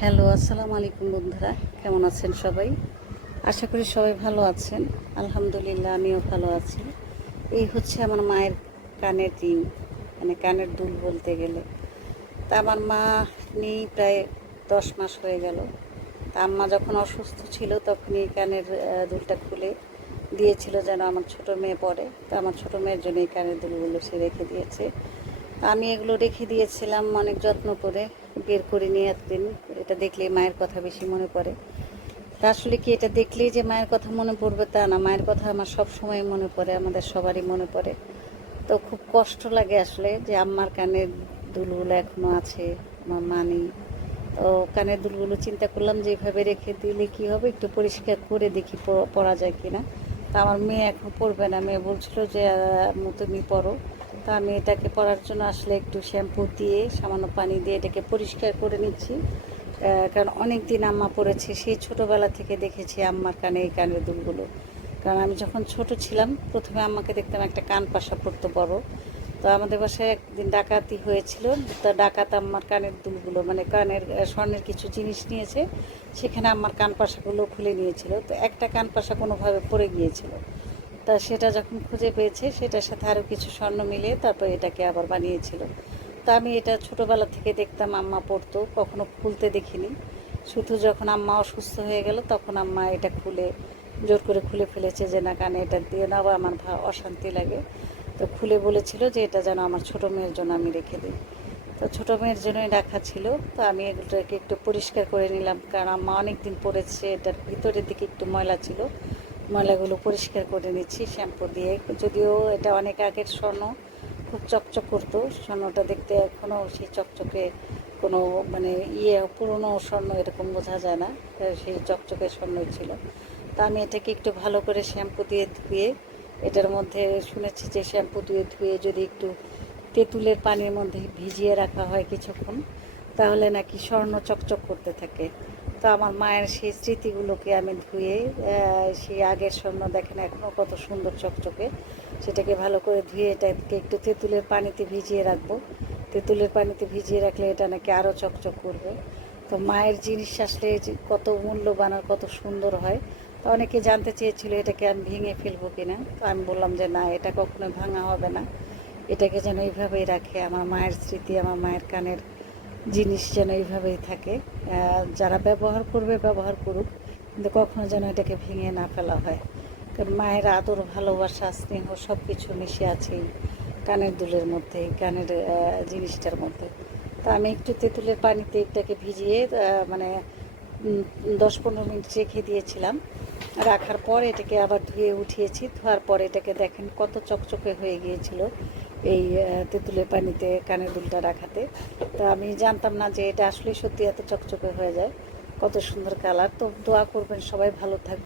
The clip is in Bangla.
হ্যালো, আসসালামু আলাইকুম বন্ধুরা। কেমন আছেন সবাই? আশা করি সবাই ভালো আছেন। আলহামদুলিল্লাহ, আমিও ভালো আছি। এই হচ্ছে আমার মায়ের কানের রিং মানে কানের দুল বলতে গেলে। তা আমার মা নেই প্রায় দশ মাস হয়ে গেল। তা আম্মা যখন অসুস্থ ছিল তখন এই কানের দুলটা খুলে দিয়েছিল যেন আমার ছোট মেয়ে পরে তা আমার ছোট মেয়ের জন্য এই কানের দুলগুলো সে রেখে দিয়েছে। আমি এগুলো রেখে দিয়েছিলাম অনেক যত্ন করে, বের করে নিয়ে একদিন এটা দেখলেই মায়ের কথা বেশি মনে পড়ে। তা আসলে কি এটা দেখলেই যে মায়ের কথা মনে পড়বে তা না? মায়ের কথা আমার সব সময় মনে পড়ে, আমাদের সবারই মনে পড়ে। তো খুব কষ্ট লাগে আসলে যে আম্মার কানের দুলগুলো এখনও আছে আমার মা নেই তো কানের দুলগুলো চিন্তা করলাম যে এইভাবে রেখে দিলে কি হবে? একটু পরিষ্কার করে দেখি পরা যায় কিনা। তা আমার মেয়ে এখন পড়বে না। মেয়ে বলছিল যে তুমি পরো তা আমি এটাকে পরার জন্য আসলে একটু শ্যাম্পু দিয়ে, সামান্য পানি দিয়ে এটাকে পরিষ্কার করে নিচ্ছি। কারণ অনেক দিন আম্মা পরেছে, সেই ছোটোবেলা থেকে দেখেছি আম্মার কানে এই কানের দুলগুলো। কারণ আমি যখন ছোট ছিলাম, প্রথমে আম্মাকে দেখতাম একটা কান পাশা পড়তো বড়। তো আমাদের বাসায় একদিন ডাকাতি হয়েছিল, তা ডাকাত আম্মার কানের দুলগুলো মানে কানের স্বর্ণের কিছু জিনিস নিয়েছে, সেখানে আমার কান পাশাগুলো খুলে নিয়েছিল। তো একটা কান পাশা কোনোভাবে পড়ে গিয়েছিল। তা সেটা যখন খুঁজে পেয়েছে, সেটার সাথে আরও কিছু স্বর্ণ মিলিয়ে তারপর এটাকে আবার বানিয়েছিল। তা আমি এটা ছোটোবেলা থেকে দেখতাম আম্মা পড়তো, কখনো খুলতে দেখিনি। শুধু যখন আম্মা অসুস্থ হয়ে গেল, তখন আম্মা এটা খুলে, জোর করে খুলে ফেলেছে যে, না, কানে এটা দিয়ে নাও আমার ভা- অশান্তি লাগে। তো খুলে বলেছিল যে, এটা যেন আমার ছোটো মেয়ের জন্য আমি রেখে দিই। তো ছোটো মেয়ের জন্যই রাখা ছিল। তো আমি এগুলোকে একটু পরিষ্কার করে নিলাম, কারণ আম্মা অনেক দিন পরেছে, এটার ভিতরের দিকে একটু ময়লা ছিল। ময়লাগুলো পরিষ্কার করে নিচ্ছি, শ্যাম্পু দিয়ে। যদিও এটা অনেক আগের স্বর্ণ, খুব চকচক করতো। স্বর্ণটা দেখতে এখনও সেই চকচকে কোনো মানে ইয়ে পুরনো স্বর্ণ এরকম বোঝা যায় না। সেই চকচকে স্বর্ণই ছিল। তা আমি এটাকে একটু ভালো করে শ্যাম্পু দিয়ে ধুয়ে, এটার মধ্যে শুনেছি যে শ্যাম্পু দিয়ে ধুয়ে যদি একটু তেঁতুলের পানির মধ্যে ভিজিয়ে রাখা হয় কিছুক্ষণ, তাহলে নাকি স্বর্ণ চকচক করতে থাকে। তো আমার মায়ের সেই স্মৃতিগুলোকে আমি ধুয়ে সেই আগের স্বর্ণ দেখেন এখনও কত সুন্দর চকচকে। সেটাকে ভালো করে ধুয়ে এটাকে একটু তেঁতুলের পানিতে ভিজিয়ে রাখব। তেঁতুলের পানিতে ভিজিয়ে রাখলে এটা নাকি আরও চকচক করবে। তো মায়ের জিনিস আসলে কত মূল্যবান আর কত সুন্দর হয়, তো অনেকে জানতে চেয়েছিল এটাকে আমি ভেঙে ফেলব কিনা। তো আমি বললাম যে না, এটা কখনোই ভাঙা হবে না। এটাকে যেন এইভাবেই রাখে আমার মায়ের স্মৃতি, আমার মায়ের কানের জিনিস যেন এইভাবেই থাকে। যারা ব্যবহার করবে, ব্যবহার করুক, কিন্তু কখনো যেন এটাকে ভেঙে না ফেলা হয়। কারণ মায়ের আদর, ভালোবাসা, স্নেহ সব কিছু মিশে আছে এই কানের দুলের মধ্যে কানের জিনিসটার মধ্যে। তা আমি একটু তেঁতুলের পানিতে এটাকে ভিজিয়ে মানে দশ পনেরো মিনিট রেখে দিয়েছিলাম। রাখার পর এটাকে আবার ধুয়ে উঠিয়েছি। ধোয়ার পর এটাকে দেখেন কত চকচকে হয়ে গিয়েছিল। এই তেঁতুলের পানিতে কানের দুলটা রাখাতে। তো আমি জানতাম না যে এটা আসলে সত্যি এত চকচকে হয়ে যায়। কত সুন্দর কালার। তো দোয়া করবেন সবাই ভালো থাকবে